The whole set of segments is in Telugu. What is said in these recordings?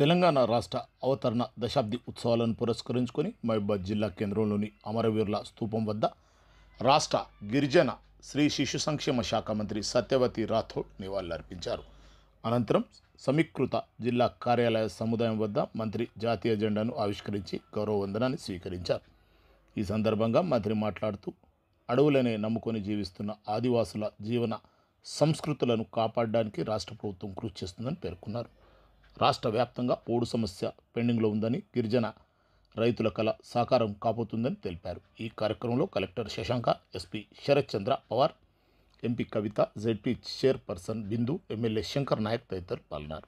తెలంగాణ రాష్ట్ర అవతరణ దశాబ్ది ఉత్సవాలను పురస్కరించుకొని మహబూబాబాద్ జిల్లా కేంద్రంలోని అమరవీరుల స్తూపం వద్ద రాష్ట్ర గిరిజన శ్రీ శిశు సంక్షేమ శాఖ మంత్రి సత్యవతి రాథోడ్ నివాళులర్పించారు. అనంతరం సమీకృత జిల్లా కార్యాలయ సముదాయం వద్ద మంత్రి జాతీయ జెండాను ఆవిష్కరించి గౌరవ వందనాన్ని స్వీకరించారు. ఈ సందర్భంగా మంత్రి మాట్లాడుతూ అడవులనే నమ్ముకొని జీవిస్తున్న ఆదివాసుల జీవన సంస్కృతులను కాపాడడానికి రాష్ట్ర ప్రభుత్వం కృషి చేస్తుందని పేర్కొన్నారు. రాష్ట్ర వ్యాప్తంగా పోడు సమస్య పెండింగ్లో ఉందని, గిరిజన రైతుల కళ సాకారం కాబోతుందని తెలిపారు. ఈ కార్యక్రమంలో కలెక్టర్ శశాంక, ఎస్పీ శరత్ చంద్ర పవార్, ఎంపీ కవిత, జెడ్పీ చైర్పర్సన్ బిందు, ఎమ్మెల్యే శంకర్ నాయక్ తదితరులు పాల్గొన్నారు.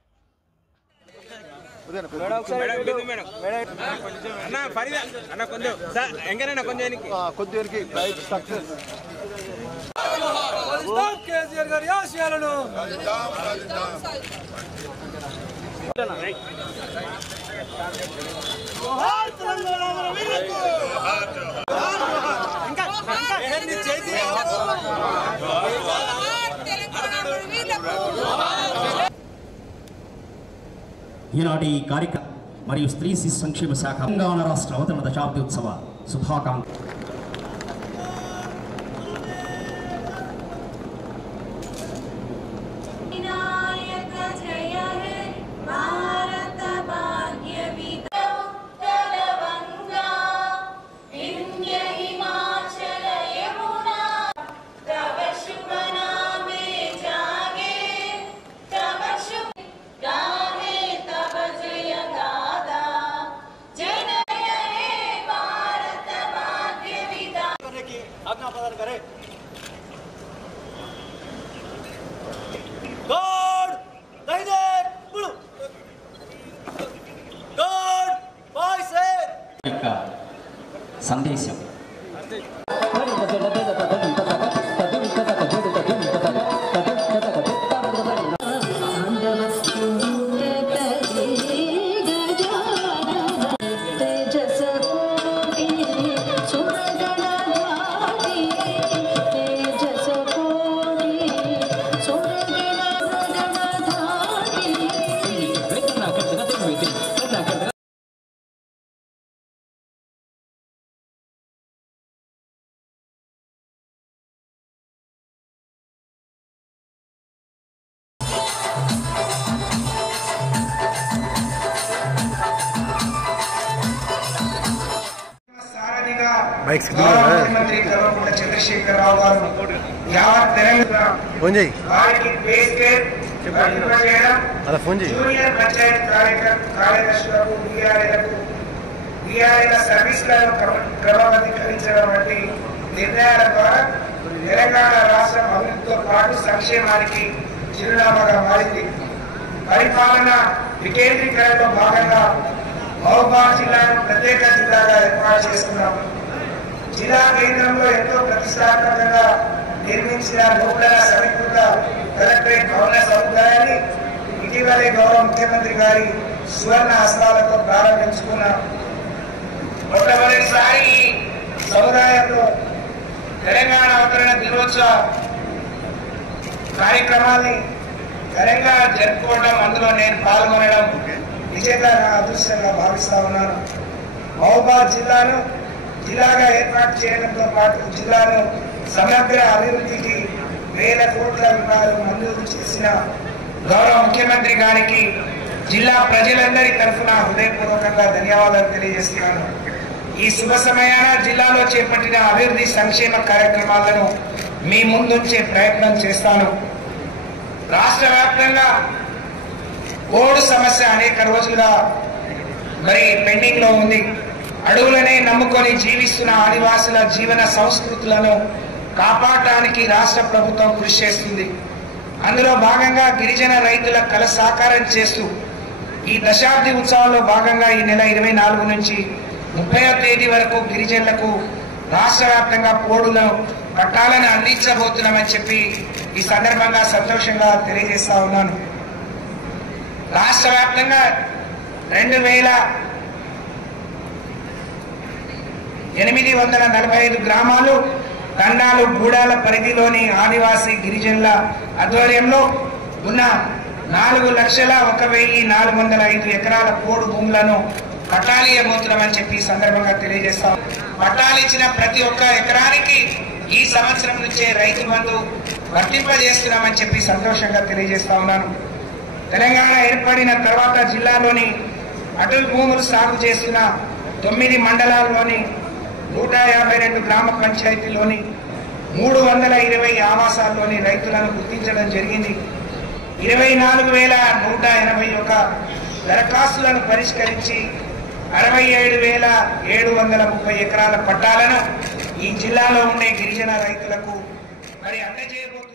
ఈనాటి కార్యక్రమం మరియు స్త్రీ శిశు సంక్షేమ శాఖ తెలంగాణ రాష్ట్ర అవతరణ దశాబ్ది ఉత్సవ శుభాకాంక్షలు. సందేశం मुख्यमंत्री चंद्रशेखर राव गारू यावत् तेलंगाना वारिकी बेस के जूनियर पंचायत కార్యదర్శులకు వీఆర్ఏల సర్వీసులను క్రమబద్ధీకరించడం వంటి నిర్ణయాల ద్వారా తెలంగాణ రాష్ట్రం అభివృద్ధితో పాటు సంక్షేమానికి చిరునామాగా మారింది. పరిపాలన వికేంద్రీకరణలో భాగంగా మహబూబాబాద్ జిల్లాను ప్రత్యేక జిల్లాగా ఏర్పాటు చేసుకున్నాం. జిల్లా కేంద్రంలో ఎంతో ప్రతిష్టాత్మకంగా నిర్మించిన నూతన సమీకృత కలెక్టరేట్ భవన సముదాయాన్ని ఇటీవలే గౌరవ ముఖ్యమంత్రి గారి సువర్ణ హస్తాలతో ప్రారంభించుకున్నాం. మొట్టమొదటిసారి ఈ సముదాయంలో తెలంగాణ అవతరణ దినోత్సవ కార్యక్రమాన్ని ఘనంగా జరుపుకోవడం, అందులో నేను పాల్గొనడం నిజంగా నా అదృష్టంగా భావిస్తా ఉన్నాను. మహబూబాబాద్ జిల్లాను జిల్లాగా ఏర్పాటు చేయడంతో పాటు జిల్లాను సమగ్ర అభివృద్ధికి వేల కోట్ల రూపాయలు మంజూరు చేసిన గౌరవ ముఖ్యమంత్రి గారికి జిల్లా ప్రజలందరి తరఫున హృదయపూర్వకంగా ధన్యవాదాలు తెలియజేస్తున్నాను. ఈ శుభ సమయాన జిల్లాలో చేపట్టిన అభివృద్ధి సంక్షేమ కార్యక్రమాలను మీ ముందుంచే ప్రయత్నం చేస్తాను. రాష్ట్ర వ్యాప్తంగా పోడు సమస్య అనేక రోజులుగా పెండింగ్ లో ఉంది. అడవులనే నమ్ముకొని జీవిస్తున్న ఆదివాసుల జీవన సంస్కృతులను కాపాడటానికి రాష్ట్ర ప్రభుత్వం కృషి చేస్తుంది. అందులో భాగంగా గిరిజన రైతుల కళ సాకారం చేస్తూ ఈ దశాబ్ది ఉత్సవాల్లో భాగంగా ఈ నెల 24 నుంచి 30వ తేదీ వరకు గిరిజనులకు రాష్ట్ర వ్యాప్తంగా పోడును పట్టాలను అందించబోతున్నామని చెప్పి ఈ సందర్భంగా సంతోషంగా తెలియజేస్తా ఉన్నాను. రాష్ట్ర వ్యాప్తంగా 2845 గ్రామాలు తండాలు గూడాల పరిధిలోని ఆదివాసీ గిరిజనుల ఆధ్వర్యంలో ఉన్న 4,01,405 ఎకరాల పోడు భూములను పట్టాలు ఇవ్వబోతున్నామని చెప్పి ఈ సందర్భంగా తెలియజేస్తాం. పట్టాలు ఇచ్చిన ప్రతి ఒక్క ఎకరానికి ఈ సంవత్సరం నుంచే రైతు బంధు వర్తింపజేస్తున్నామని చెప్పి సంతోషంగా తెలియజేస్తా ఉన్నాను. తెలంగాణ ఏర్పడిన తర్వాత జిల్లాలోని అటవీ భూములు సాగు చేస్తున్న 9 మండలాల్లోని 152 గ్రామ పంచాయతీలోని 320 ఆవాసాల్లోని రైతులను గుర్తించడం జరిగింది. 24,181 దరఖాస్తులను పరిష్కరించి 67,730 ఎకరాల పట్టాలను ఈ జిల్లాలో ఉండే గిరిజన రైతులకు మరి అందజేయబోతున్నారు.